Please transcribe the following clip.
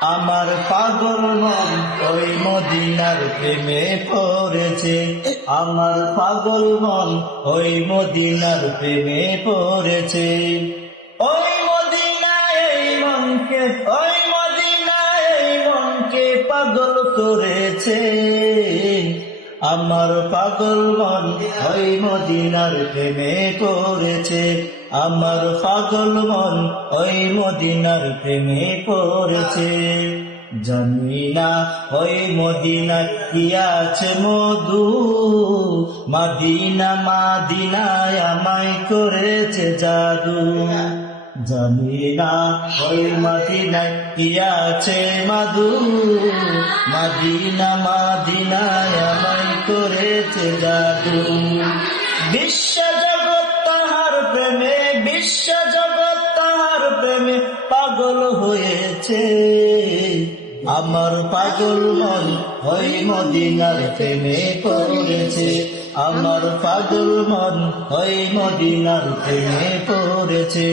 আমার পাগল মন ওই মদিনার প্রেমে পড়েছে। আমার পাগল মন ওই মদিনার প্রেমে পড়েছে। ওই মদিনায় এই মনকে, ওই মদিনায় এই মনকে পাগল করেছে। আমার পাগল মন ওই মদিনার প্রেমে পড়েছে। আমার পাগল মন ওই মদিনার প্রেমে পড়েছে। জানি না ওই মদিনায় কি আছে মধু, মদিনা মদিনায় আমায় করেছে জাদু। জানি না ওই মদিনায় কি আছে মধু, মদিনা মদিনায় আমায় করেছে জাদু। বিশ্ব জগৎ তাহার প্রেমে, বিশ্ব জগৎ তাহার প্রেমে পাগল হয়েছে। আমার পাগল মন ওই মদিনার প্রেমে পড়েছে। আমার পাগল মন ওই মদিনার প্রেমে পড়েছে।